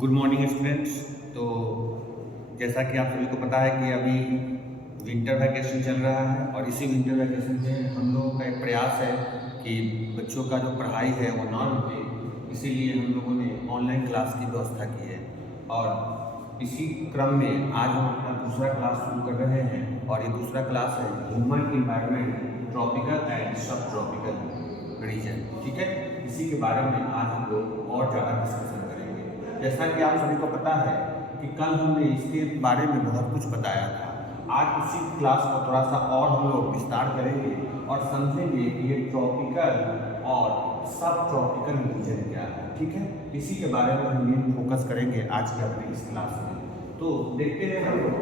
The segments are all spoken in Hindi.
Good morning students. तो जैसा कि आप सभी को पता है कि अभी विंटर वैकेशन चल रहा है और इसी विंटर वैकेशन में हम लोगों का एक प्रयास है कि बच्चों का जो पढ़ाई है वो ना रुके, इसीलिए हम लोगों ने ऑनलाइन क्लास की व्यवस्था की है। और इसी क्रम में आज हम अपना दूसरा क्लास शुरू कर रहे हैं और ये दूसरा क्लास है ह्यूमन इन्वायरमेंट ट्रॉपिकल एंड सब ट्रॉपिकल रीजन। ठीक है, इसी के बारे में आज हम लोग और ज़्यादा डिस्कशन करेंगे। जैसा कि आप सभी को पता है कि कल हमने इसके बारे में बहुत कुछ बताया था। आज उसी क्लास को थोड़ा सा और हम लोग विस्तार करेंगे और समझेंगे कि ये ट्रॉपिकल और सब ट्रॉपिकल रीजन क्या है। ठीक है, इसी के बारे में हम मेन फोकस करेंगे आज के अपने इस क्लास में। तो देखते हैं हम लोग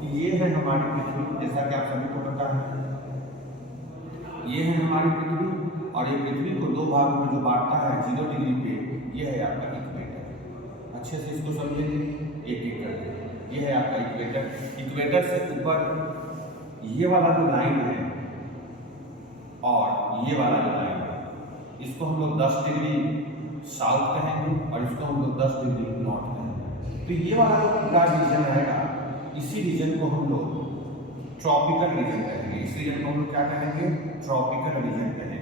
कि ये है हमारी पृथ्वी। जैसा कि आप सभी को पता है ये है हमारी पृथ्वी और ये पृथ्वी को दो भागों में जो बांटता है 0 डिग्री पे, ये है आपका इक्वेटर। अच्छे से इसको समझेंगे एक एक करके। ये है आपका इक्वेटर। इक्वेटर से ऊपर ये वाला जो लाइन है और ये वाला जो लाइन है, इसको हम लोग 10 डिग्री साउथ कहेंगे और इसको हम लोग 10 डिग्री नॉर्थ कहेंगे। तो ये वाला जो पूरा रीजन रहेगा, इसी रीजन को हम लोग ट्रॉपिकल रीजन कहेंगे। इस रीजन को हम लोग क्या कहेंगे? ट्रॉपिकल रीजन कहेंगे।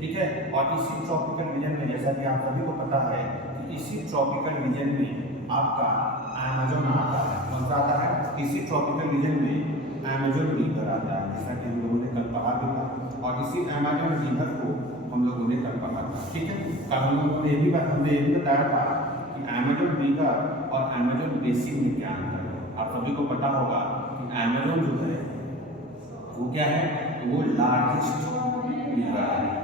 ठीक है, और इसी ट्रॉपिकल रीजन में जैसा कि आप सभी को पता है कि इसी ट्रॉपिकल रीजन में आपका अमेज़न आता है। कौन सा आता है? इसी ट्रॉपिकल रीजन में अमेज़न रिवर आता है, जैसा कि हम लोगों ने कल पढ़ा भी था। और इसी अमेज़न रिवर को हम लोगों ने कल पढ़ा था। ठीक है, कल हम लोगों ने हमने ये भी बताया था कि अमेज़न रिवर और अमेज़न बेसिन में क्या अंतर है। आप सभी को पता होगा कि अमेज़न जो है वो क्या है? वो लार्जेस्ट रिवर है।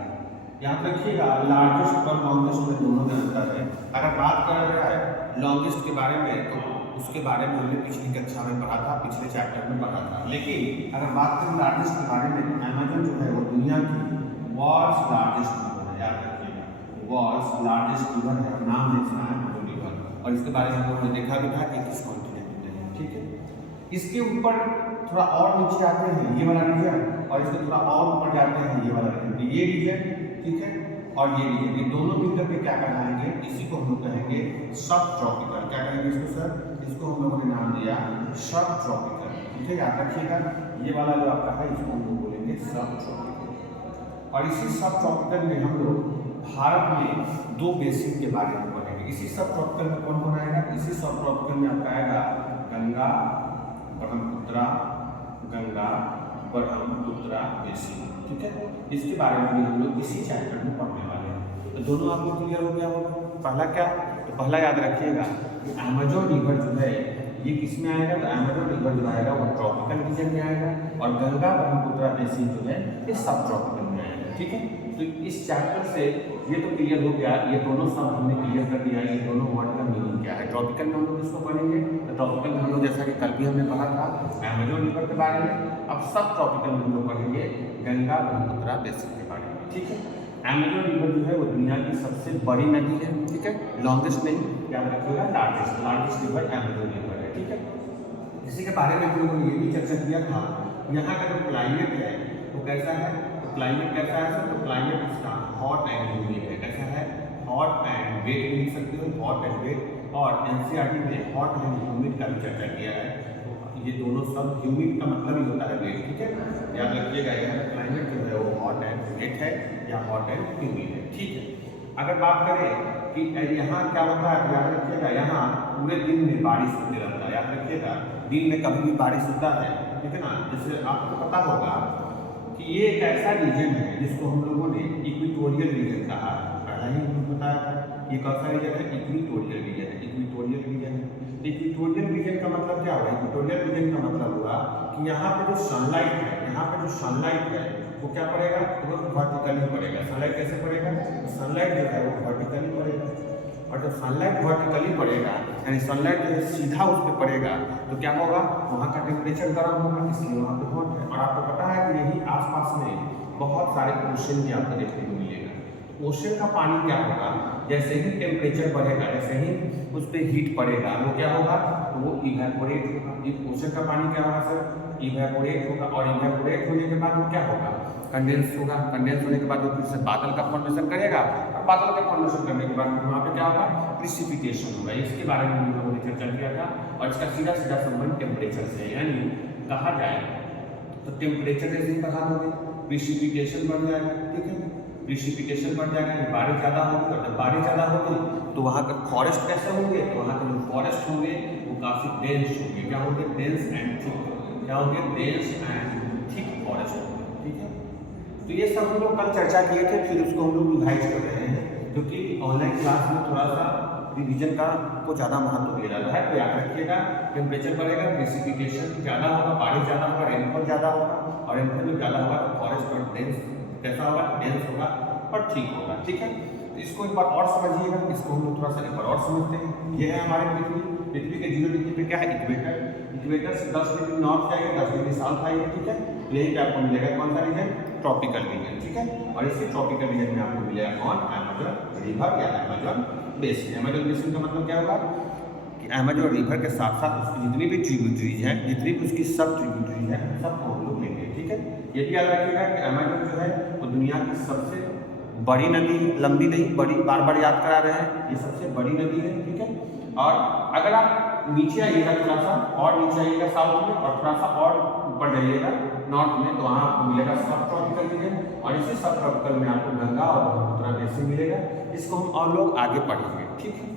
याद रखिएगा, लार्जेस्ट और लॉन्गेस्ट में दोनों में अंतर है। अगर बात कर रहा है लॉन्गेस्ट के बारे में तो उसके बारे में हमने पिछली कक्षा में पढ़ा था, पिछले चैप्टर में पढ़ा था। लेकिन अगर बात करें लार्जेस्ट के बारे में तो अमेज़न जो है वो दुनिया की वर्ल्ड्स लार्जेस्ट रिवर है। याद रखिएगा, वर्ल्ड्स लार्जेस्ट रिवर है, नाम है इसका अमेज़न रिवर। और इसके बारे में हम लोगों ने देखा भी था कि किस कॉन्टिनेंट में है। ठीक है, इसके ऊपर थोड़ा और नीचे आते हैं ये वाला रीजन और इसके थोड़ा और ऊपर जाते हैं ये वाला रीजन। तो ये रीजन, ठीक है, और ये रीजन, ये दोनों मिलकर के क्या कहलाएंगे? इसी को हम लोग कहेंगे सब ट्रॉपिकल। क्या कहेंगे इसको सर? इसको हम लोगों ने नाम दिया सब ट्रॉपिकल। ठीक है, याद रखिएगा, ये वाला जो आपका है इसको हम लोग बोलेंगे सब ट्रॉपिकल। और इसी सब ट्रॉपिकल में हम लोग भारत में दो बेसिन के बारे में पढ़ेंगे। इसी सब ट्रॉपिकल में कौन कौन आएगा? इसी सब ट्रॉपिकल में आपका आएगा गंगा ब्रह्मपुत्रा, गंगा ब्रह्मपुत्रा बेसिन। ठीक है, इसके बारे में भी हम लोग इसी चैप्टर में पढ़ने वाले हैं। तो दोनों आपको क्लियर हो गया होगा। पहला क्या? तो पहला याद रखिएगा कि अमेज़न रिवर जो है ये किस में आएगा? तो अमेज़न रिवर जो आएगा वो ट्रॉपिकल रीजन में आएगा और गंगा ब्रह्मपुत्रा बेसिन जो है ये सब ट्रॉपिकल में आएगा। ठीक है, तो इस चैप्टर से ये तो क्लियर हो गया, ये दोनों सब हमने क्लियर कर दिया, ये दोनों वर्ड का मीनिंग क्या है। ट्रॉपिकल में हम लोग इसको पढ़ेंगे, तो ट्रॉपिकल में हम लोग जैसा कि कल भी हमने पढ़ा था अमेज़न रिवर के बारे में। अब सब ट्रॉपिकल में हम लोग पढ़ेंगे गंगा ब्रह्मपुत्रा बेसिन के बारे में। ठीक है, अमेज़न रिवर जो है वो दुनिया की सबसे बड़ी नदी है। ठीक है, लॉन्गेस्ट नहीं, याद रखिएगा, लार्जेस्ट रिवर अमेज़न रिवर है। ठीक है, इसी के बारे में हम लोगों ने ये भी चर्चा किया था, यहाँ का जो क्लाइमेट है वो कैसा है? तो क्लाइमेट कैसा है सर? तो क्लाइमेट इसका हॉट एंड ह्यूमिड है। कैसा है? हॉट एंड वेट भी लिख सकते हो, हॉट एंड वेट। और एनसीईआरटी में हॉट एंड ह्यूमिड का भी चर्चा किया है। तो ये दोनों सब, ह्यूमिड का मतलब ही होता है वेट। ठीक है, याद रखिएगा, यह क्लाइमेट जो है वो हॉट एंड वेट है या हॉट एंड ह्यूमिड है। ठीक है, अगर बात करें कि यहाँ क्या होता है, याद रखिएगा, यहाँ पूरे दिन में बारिश होते रहता है। याद रखिएगा, दिन में कभी भी बारिश होता है। ठीक है ना, जैसे आपको पता होगा कि ये एक ऐसा रीजन है जिसको हम लोगों ने इक्वेटोरियल रीजन कहा है। पहला ही हमने बताया था, ये कौन सा रीजन है? इक्वेटोरियल रीजन है। इक्वेटोरियल रीजन है। इक्वेटोरियल रीजन का मतलब क्या हुआ? इक्वेटोरियल रीजन का मतलब हुआ कि यहाँ पे जो सनलाइट है, यहाँ पे जो सनलाइट है वो क्या पड़ेगा? तो वो वर्टिकली पड़ेगा। सनलाइट कैसे पड़ेगा? तो सनलाइट जो है वो वर्टिकली पड़ेगा। और जब सनलाइट वर्टिकली पड़ेगा यानी सनलाइट जो है सीधा उस पर पड़ेगा तो क्या होगा? वहाँ का टेम्परेचर गर्म होगा, इसलिए वहाँ पे हॉट है। और आपको पता है कि यही आसपास में बहुत सारे ओशन भी आपको देखने को मिलेगा। ओशन का पानी क्या होगा, जैसे ही टेम्परेचर बढ़ेगा, जैसे ही उस पर हीट पड़ेगा, वो क्या होगा, तो वो इवेपोरेट होगा। ओशन का पानी क्या होगा सर, इवेपोरेट होगा, और इवेपोरेट होने के बाद वो क्या होगा, कंडेंस होगा। कंडेंस होने के बाद वो फिर से बादल का फॉर्मेशन करेगा, और बादल का फॉर्मेशन करने के बाद वहाँ पे क्या होगा, प्रिसिपिटेशन होगा। इसके बारे में हम लोगों ने चर्चा किया था, और इसका सीधा सीधा संबंध टेम्परेचर से है। यानी कहा जाए तो टेम्परेचर जैसे ही बढ़ा दोगे, प्रिसिपिटेशन बढ़ जाएगा, ठीक है, प्रिसिपिटेशन बढ़ जाएगा, बारिश ज़्यादा होगी, और जब बारिश ज़्यादा होगी तो वहाँ का फॉरेस्ट कैसे होंगे, तो वहाँ के जो फॉरेस्ट होंगे वो काफ़ी डेंस होंगे। क्या होंगे, डेंस एंड थिक। क्या होंगे, डेंस एंड थिक फॉरेस्ट होंगे, ठीक है। तो ये सब हम लोग कल चर्चा किए थे, फिर उसको हम लोग रिवाइज कर रहे हैं, क्योंकि ऑनलाइन क्लास में थोड़ा सा रिवीजन का को ज़्यादा महत्व दिया जाता है। तो याद रखिएगा, टेम्परेचर बढ़ेगा, प्रेसिपिटेशन ज़्यादा होगा, बारिश ज़्यादा होगा, रेनफॉल ज़्यादा होगा, और रेनफॉल जब ज़्यादा होगा तो फॉरेस्ट और डेंस कैसा होगा, डेंस होगा और ठीक होगा, ठीक है। तो इसको एक बार और समझिएगा, इसको हम लोग थोड़ा सा एक बार और समझते हैं। ये है हमारे पृथ्वी। पृथ्वी के 0 डिग्री पे क्या है, इक्वेटर। इक्वेटर से 10 डिग्री नॉर्थ जाइए, 10 डिग्री साउथ आइए, ठीक है। यही पे आपको मिलेगा कौन सा रीजन, ट्रॉपिकल रीजन, ठीक है। और इसी ट्रॉपिकल रीजन में आपको मिलेगा कौन, अमेज़न रिवर या अमेज़न बेसिन। अमेज़न बेसिन का मतलब क्या होगा कि अमेज़न रिवर के साथ साथ उसकी जितनी भी ट्रिब्यूटरीज हैं, जितनी भी उसकी सब ट्रिब्यूटरीज हैं, सबको हम लोग लेंगे, ठीक है। ये भी याद रखिएगा कि अमेज़न जो है वो दुनिया की सबसे बड़ी नदी, लंबी नहीं, बड़ी, बार बार याद करा रहे हैं, ये सबसे बड़ी नदी है, ठीक है। और अगर आप नीचे आइएगा, थोड़ा सा और नीचे आइएगा साउथ में, और थोड़ा सा और ऊपर जाइएगा नॉर्थ में, तो वहाँ आपको मिलेगा सब ट्रॉपिकल रीजन, और इसी सब ट्रॉपिकल में आपको गंगा और ब्रह्मपुत्र बेसिन मिलेगा। इसको हम और लोग आगे पढ़ेंगे, ठीक है।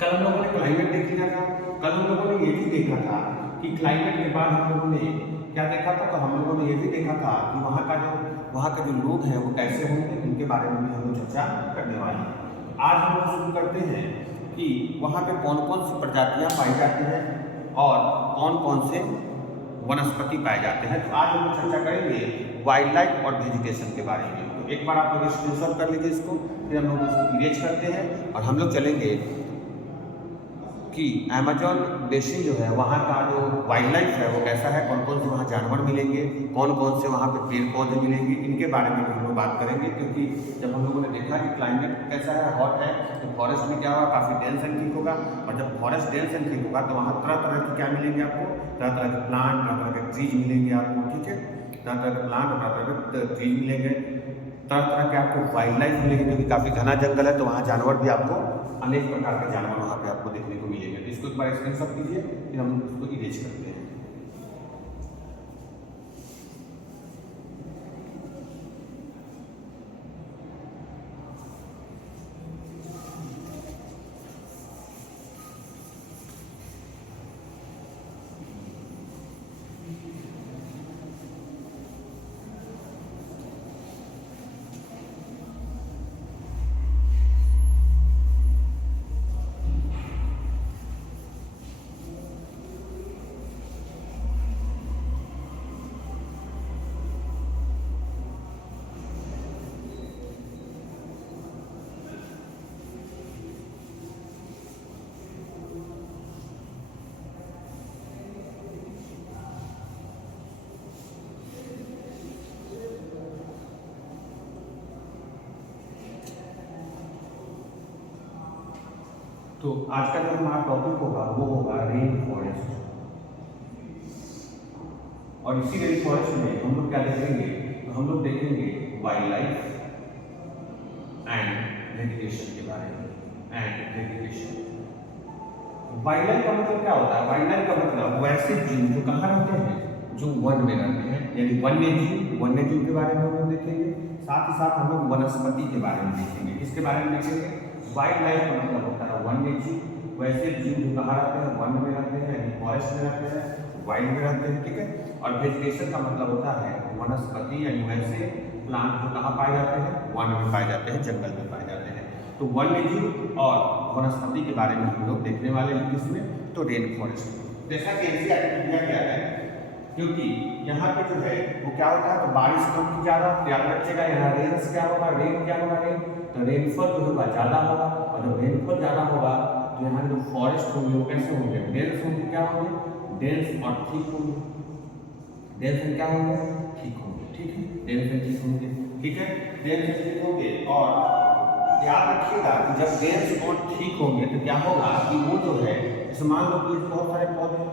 कल हम लोगों ने क्लाइमेट देख लिया था। कल हम लोगों ने ये भी देखा था कि क्लाइमेट के बाद हम लोगों ने क्या देखा था, तो हम लोगों ने ये भी देखा था कि वहाँ का जो लोग हैं वो कैसे होंगे, उनके बारे में भी हम लोग चर्चा करने वाले हैं। आज हम लोग शुरू करते हैं कि वहाँ पे कौन कौन सी प्रजातियाँ पाई जाती हैं और कौन कौन से वनस्पति पाए जाते हैं। तो आज हम लोग चर्चा करेंगे वाइल्ड लाइफ और वेजिटेशन के बारे में। तो एक बार आप लोग स्क्रीनशॉट कर लीजिए इसको, फिर हम लोग उसको इरेज करते हैं, और हम लोग चलेंगे कि अमेज़न बेसिन जो है वहाँ का जो वाइल्ड लाइफ है वो कैसा है, कौन कौन से वहाँ जानवर मिलेंगे, कौन कौन से वहाँ पे पेड़ पौधे मिलेंगे, इनके बारे में हम लोग बात करेंगे। क्योंकि जब हम लोगों ने देखा कि क्लाइमेट कैसा है, हॉट है, तो फॉरेस्ट में क्या होगा, काफ़ी डेंस एंड थिक होगा, और जब फॉरेस्ट डेंस एंड थिक होगा तो वहाँ तरह तरह के क्या मिलेंगे आपको, तरह तरह के प्लांट, तरह तरह के ट्रीज मिलेंगे आपको, ठीक है। तरह तरह के प्लांट, तरह तरह के ट्रीज मिलेंगे, तरह तरह के आपको वाइल्ड लाइफ मिलेगी, क्योंकि काफ़ी घना जंगल है, तो वहाँ जानवर भी आपको, अनेक प्रकार के जानवर वहाँ पे आपको देखने को मिलेंगे। तो इसको एक बार स्क्रीनशॉट कीजिए, फिर हम इसको इरेज करते हैं। तो आज का जो हमारा टॉपिक होगा वो होगा रेन फॉरेस्ट, और इसी रेन फॉरेस्ट में हम लोग क्या देखेंगे, तो हम लोग देखेंगे वाइल्ड लाइफ एंड वेजिटेशन के बारे में। एंड वेजिटेशन, वाइल्ड लाइफ का मतलब क्या होता है, वाइल्ड लाइफ का मतलब वैसे जीव जो कहाँ रहते हैं, जो वन में रहते हैं, यानी वन्य जीव के बारे में हम लोग देखेंगे। साथ ही साथ हम लोग वनस्पति के बारे में देखेंगे। किसके बारे में देखेंगे, वाइल्ड लाइफ का मतलब होता है वन्य जीव, वैसे जीव जो कहाँ रहते हैं, वन में रहते हैं, यानी फॉरेस्ट में रहते हैं, वाइल्ड में रहते हैं, ठीक है। और वेजिटेशन का मतलब होता है वनस्पति, यानी वैसे प्लांट जो कहाँ पाए जाते हैं, वन में पाए जाते हैं, जंगल में पाए जाते हैं। तो वन्य जीव और वनस्पति के बारे में हम लोग देखने वाले हैं किसमें, तो रेन फॉरेस्ट में। जैसा कि एनसीईआरटी में दिया गया है, क्योंकि यहाँ पे जो है वो क्या होता है, तो बारिश कम की ज़्यादा, याद रखिएगा यहाँ रेन्स क्या होगा, रेन क्या होगा, रेन, तो रेनफॉल जो होगा ज़्यादा होगा, और जब रेनफॉल ज़्यादा होगा तो यहाँ जो फॉरेस्ट होंगे वो कैसे होंगे, डेंस होंगे, क्या होंगे, डेंस और ठीक होंगे, डेंस एंड क्या होंगे, ठीक होंगे, ठीक है, डेंस एंड ठीक होंगे। ठीक है, डेंस ठीक होंगे। और याद रखिएगा कि जब डेंस बॉन्ड ठीक होंगे तो क्या होगा कि वो जो है, जैसे मान लो कि बहुत सारे पौधे,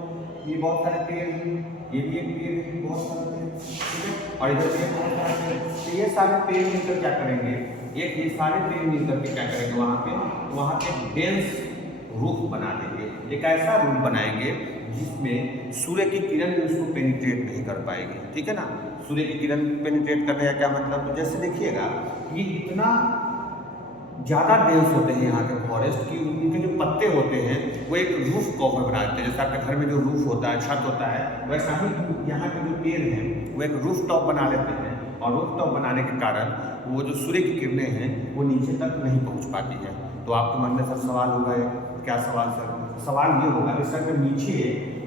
ये बहुत सारे पेड़ हैं, ये भी एक पेड़ है, बहुत सारे पेड़, ठीक है, और इधर भी बहुत सारे पेड़, तो ये सारे पेड़ मिलकर क्या करेंगे, एक ये सारे पेड़ मिलकर के क्या करेंगे वहाँ पे डेंस रूफ बना देंगे। एक ऐसा रूफ बनाएंगे जिसमें सूर्य की किरण भी उसको पेनिट्रेट नहीं कर पाएगी, ठीक है ना। सूर्य की किरण पेनिट्रेट करने का क्या मतलब, तो जैसे देखिएगा ये इतना ज़्यादा डेंस होते हैं यहाँ के फॉरेस्ट की, उनके जो पत्ते होते हैं वो एक रूफ कवर बना देते हैं। जैसे आपके घर में जो रूफ होता है, छत होता है, वैसा ही यहाँ के जो पेड़ हैं वो एक रूफ टॉप बना लेते हैं, और रूफ टॉप बनाने के कारण वो जो सूर्य की किरणें हैं वो नीचे तक नहीं पहुँच पाती है। तो आपके मन में सब सवाल होगा, क्या सवाल सर? सवाल ये होगा कि सर जब नीचे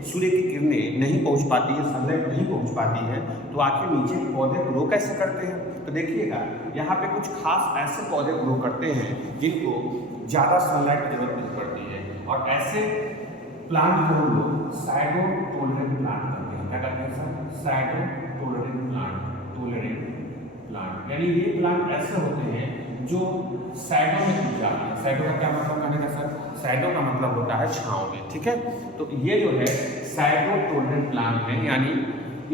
सूर्य की किरणें नहीं पहुंच पाती है, सनलाइट नहीं पहुंच पाती है, तो आखिर नीचे पौधे ग्रो कैसे करते हैं? तो देखिएगा यहाँ पे कुछ खास ऐसे पौधे ग्रो करते हैं जिनको ज़्यादा सनलाइट की जरूरत नहीं पड़ती है, और ऐसे प्लांट को हम लोग शैडो टॉलरेंट प्लांट करते हैं। क्या कहते हैं सर? शैडो टॉलरेंट प्लांट, यानी ये प्लांट ऐसे होते हैं जो शैडो में उग जाते हैं। शैडो का क्या मतलब कहने का सर? शैडो का मतलब होता है छांव में, ठीक है। तो ये जो है शैडो टॉलरेंट प्लांट है, यानी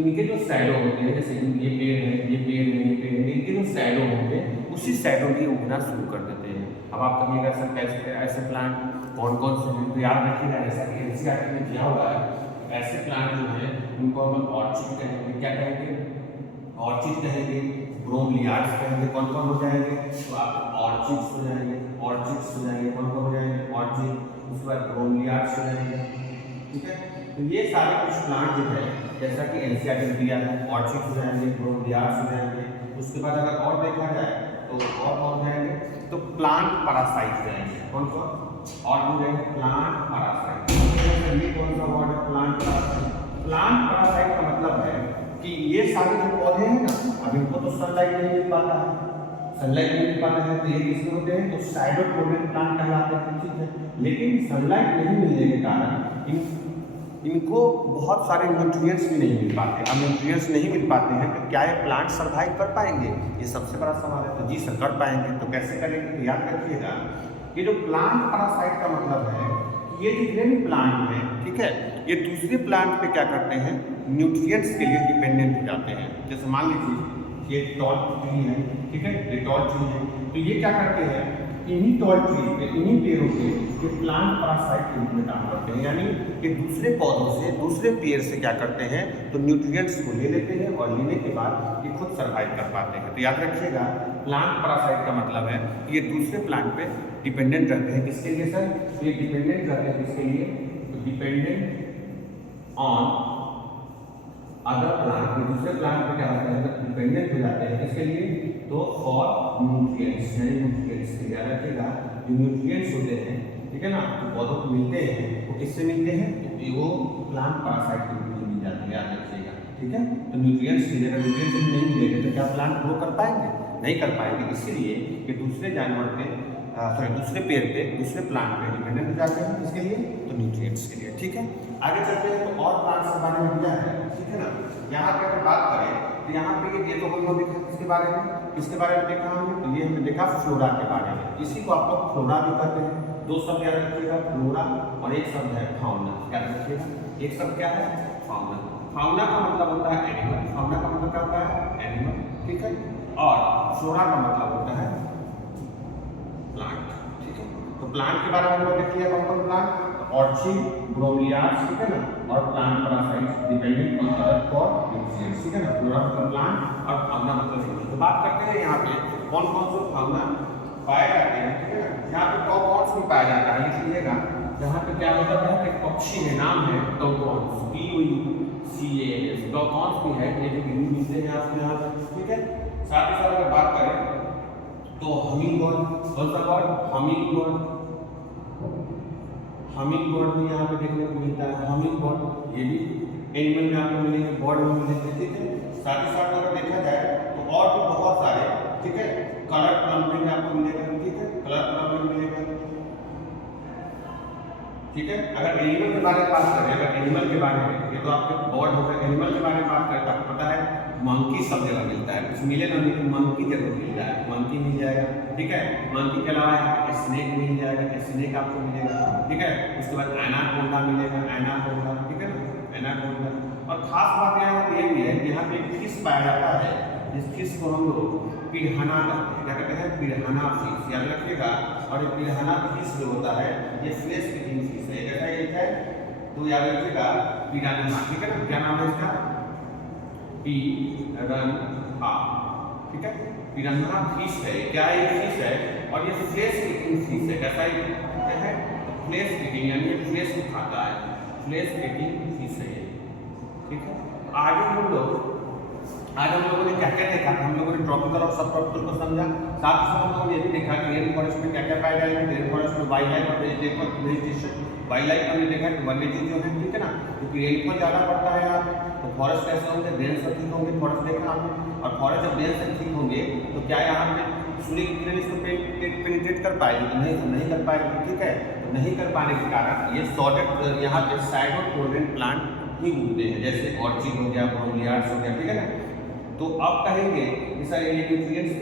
इनके जो शैडो होते हैं, जैसे ये पेड़ है, ये पेड़ है, ये पेड़ है, इनके जो शैडो होंगे उसी शैडो में उगना शुरू कर देते हैं। अब आप कहिएगा सर कैसे ऐसे प्लांट कौन कौन से हैं? तो याद रखिएगा ऐसा कि एनसीईआरटी में दिया हुआ है, ऐसे प्लांट जो है उनको हम ऑर्चिड कहेंगे। क्या कहेंगे? ऑर्चिड कहेंगे, ब्रोमलियाड्स कहेंगे। कौन कौन हो जाएंगे? तो आप ऑर्चिड्स हो जाएंगे, ऑर्चिड्स हो जाएंगे, कौन कौन हो जाएंगे? ऑर्चिड, उसके बाद ब्रोमलियाड्स हो जाएंगे, ठीक है। तो ये सारे कुछ प्लांट जो है जैसा कि एनसीईआरटी में दिया है, ऑर्चिड्स हो जाएंगे, ब्रोमलियाड्स हो जाएंगे। उसके बाद अगर और देखा जाए तो और कौन जाएंगे? तो प्लांट पैरासाइट जाएंगे। कौन कौन? और हो जाएंगे प्लांट पैरासाइट। ये कौन सा वर्ड है? Plant parasite. प्लांट पैरासाइट का मतलब है कि ये सारे जो पौधे हैं ना, अब इनको तो सनलाइट नहीं मिल पाता है, सनलाइट नहीं मिल पाता है, तो ये किसमें होते हैं? तो शैडो टॉलरेंट प्लांट कहलाते हैं, ठीक है। लेकिन सनलाइट नहीं मिलने के कारण इनको बहुत सारे न्यूट्रिएंट्स भी नहीं मिल पाते। अब न्यूट्रिएंट्स नहीं मिल पाते हैं तो क्या ये प्लांट सर्वाइव कर पाएंगे? ये सबसे बड़ा सवाल है। तो जी सर कर पाएंगे। तो कैसे करेंगे? तो याद रखिएगा ये जो प्लांट पैरासाइट का मतलब है कि ये जितने भी प्लांट हैं, ठीक है, ये दूसरे प्लांट पे क्या करते हैं? न्यूट्रिएंट्स के लिए डिपेंडेंट हो जाते हैं। जैसे मान लीजिए ये टॉल ट्री है, ठीक है, ये टॉल ट्री है, तो ये क्या करते हैं? इन्हीं टॉल ट्री पे, इन्हीं पेड़ों पे ये प्लांट पैरासाइट के रूप में काम करते हैं, यानी कि दूसरे पौधों से, दूसरे पेड़ से क्या करते हैं? तो न्यूट्रिएंट्स को ले लेते हैं, और लेने के बाद ये खुद सर्वाइव कर पाते हैं। तो याद रखिएगा प्लांट पैरासाइट का मतलब है कि ये दूसरे प्लांट पे डिपेंडेंट रहते हैं। किसके लिए सर? तो ये डिपेंडेंट रहते हैं किसके लिए? तो डिपेंडेंट ऑन अदर प्लांट, दूसरे प्लांट पे क्या होता है? डिपेंडेंट हो जाते हैं। किसके लिए? तो फॉर न्यूट्रिएंट्स, यानी न्यूट्रिएंट्स के। याद रखिएगा जो न्यूट्रिएंट्स होते हैं, ठीक है ना, जो पौधों को मिलते हैं वो किससे मिलते हैं? तो वो प्लांट पैरासाइट के रूप में मिल जाते हैं। याद रखिएगा, ठीक है। तो न्यूट्रिएंट्स की जगह न्यूट्रिएंट्स नहीं मिलेंगे तो क्या प्लांट ग्रो कर पाएंगे? नहीं कर पाएंगे। इसीलिए कि दूसरे जानवर पे दूसरे पेड़ पे, दूसरे प्लांट पे डिपेंडेंट हो जाते हैं। किसके लिए? तो न्यूट्रिएंट्स के लिए, ठीक है। आगे चलते हैं तो और प्लांट्स के बारे में दिया है, ठीक है ना। यहाँ पे अगर बात करें तो यहाँ पे ये तो हम लोग देखा किसके बारे में? किसके बारे में देखा हमने? तो ये हमने देखा फ्लोरा के बारे में। इसी को आप लोग फ्लोरा भी कहते हैं। दो शब्द याद रखिएगा, फ्लोरा, और एक शब्द है फाउना। याद रखिएगा एक शब्द क्या है? फाउना। फाउना का मतलब होता है एनिमल। फाउना का मतलब क्या होता है? एनिमल, ठीक है। और फ्लोरा का मतलब होता है प्लांट, ठीक है। तो प्लांट के बारे में हम लोग देख लिया, कौन कौन प्लांट? ऑर्चिड, ब्रोमिलियाड्स, ठीक है ना, और plant parasites dependent on other for nutrients, ठीक है ना। फ्लोरा मतलब प्लांट और फाउना मतलब एनिमल। तो बात करते हैं यहाँ पे कौन कौन से फाउना पाए जाते हैं, ठीक है ना। यहाँ पे टॉकॉन्स भी पाया जाता है, लिख लीजिएगा। यहाँ पे क्या होता है? एक पक्षी है, नाम है टॉकॉन्स, TOCANS। टॉकॉन्स भी है, ये जो मिलते हैं आपको यहाँ पर, ठीक है। साथ ही साथ अगर बात करें तो हमिंग बर्ड, कौन सा bird? Humming bird. Humming bird भी यहाँ पे देखने को मिलता है। हमिंग बर्ड ये भी एनिमल में आपको मिलेंगे, बर्ड में मिलेंगे, ठीक है। साथ ही साथ अगर देखा जाए तो और भी बहुत सारे, ठीक है, कलर प्लम्बिंग आपको मिलेगा, ठीक है, कलर प्लम्बिंग मिलेगा, ठीक है। अगर एनिमल के बारे में बात करें, अगर एनिमल के बारे में, ये तो आपके बर्ड हो गए, एनिमल के बारे में बात करें तो आपको पता है मंकी सब जगह मिलता है, कुछ मिले ना मिले मंकी जरूर मिल जाए, मंकी मिल जाएगा, ठीक है। मंकी के अलावा यहाँ पे स्नेक मिल जाएगा, स्नेक आपको मिलेगा, ठीक है। उसके बाद एनाकोंडा मिलेगा, एनाकोंडा, ठीक है ना, एनाकोंडा। और खास बात यहाँ पे ये भी है कि यहाँ पे एक फिश पाया जाता है, जिस फिश को हम लोग पिरहना कहते हैं, क्या कहते हैं, पिरहना फिश, याद रखिएगा। और ये पिरहना फिश जो होता है ये फ्लेश ईटिंग फिश है, कैसा ये है, तो याद रखिएगा पिरान्हा, ठीक है ना। क्या नाम है इसका, पिरन्हा, ठीक है। पिरन्हा फिश है, क्या ये फिश है, और ये फ्लेश ईटिंग फिश है, कैसा है, फ्लेश ईटिंग, यानी ये फ्लेश को खाता है, फ्लेश ईटिंग फिश है, ठीक है। आगे हम लोग, आज हम लोगों ने क्या क्या देखा, हम लोगों ने ट्रॉपिकल और सब ट्रॉपिकल को समझा, साथ ही साथ हम लोगों ने ये भी देखा कि रेन फॉरेस्ट में क्या क्या पाया जाएगा, रेन फॉरेस्ट में वाइल्ड लाइफ और वेजिटेशन। वाइल्ड लाइफ हमने देखा कि वन्यजीव जो है, ठीक है ना, क्योंकि रेनफॉल ज़्यादा पड़ता है यहाँ पे, तो फॉरेस्ट कैसे होंगे, रेन से ठीक होंगे, फॉरेस्ट देखना आपने। और फॉरेस्ट जब रेन से ठीक होंगे तो क्या यहाँ पे सूर्य की किरण इसको पेनिट्रेट कर पाएगी, तो नहीं कर पाएगी, ठीक है। तो नहीं कर पाने के कारण ये सॉर्टेड यहाँ पे साइटोटोरेंट प्लांट ही उगते हैं, जैसे ऑर्चिड हो गया, ब्रोमिलियाड्स हो गया, ठीक है ना। तो अब कहेंगे कि सर ये न्यूट्रिएंट्स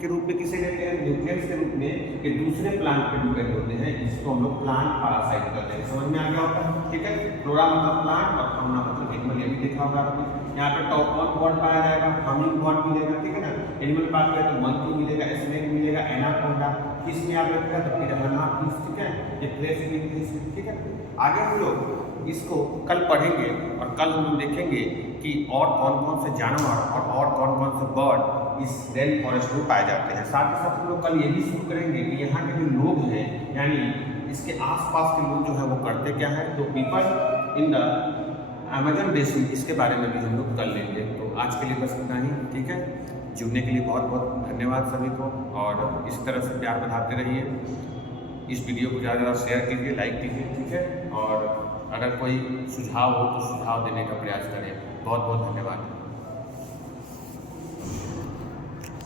के रूप में किसे कहते हैं, न्यूट्रिएंट्स के रूप में कि दूसरे प्लांट पे डिपेंड होते हैं, जिसको हम लोग प्लांट पैरासाइट कहते हैं। समझ में आ गया होगा, ठीक है। फ्लोरा मतलब प्लांट और फौना मतलब एनिमल, ये भी देखा होगा आपने। यहाँ पे टॉप वन बर्ड पाया जाएगा, हमिंग बर्ड मिलेगा, ठीक है ना। एनिमल पार्ट में तो मंकी मिलेगा, स्नेक मिलेगा, एनाकोंडा, फिश में आप रखिएगा तो पिरान्हा फिश, ठीक है, ये फ्लेश ईटिंग फिश, ठीक है। आगे हम लोग इसको कल पढ़ेंगे और कल हम लोग देखेंगे कि और कौन कौन से जानवर और कौन कौन से बर्ड इस रेन फॉरेस्ट में पाए जाते हैं। साथ ही साथ हम लोग कल ये भी शुरू करेंगे कि यहाँ के जो लोग हैं, यानी इसके आसपास के लोग जो हैं वो करते क्या हैं, तो people in the Amazon basin, इसके बारे में भी हम लोग कर लेंगे। तो आज के लिए बस इतना ही, ठीक है। जुड़ने के लिए बहुत बहुत धन्यवाद सभी को, और इस तरह से प्यार बढ़ाते रहिए। इस वीडियो को ज़्यादा से ज़्यादा शेयर कीजिए, लाइक कीजिए, ठीक है। और अगर कोई सुझाव हो तो सुझाव देने का प्रयास करें। बहुत बहुत धन्यवाद।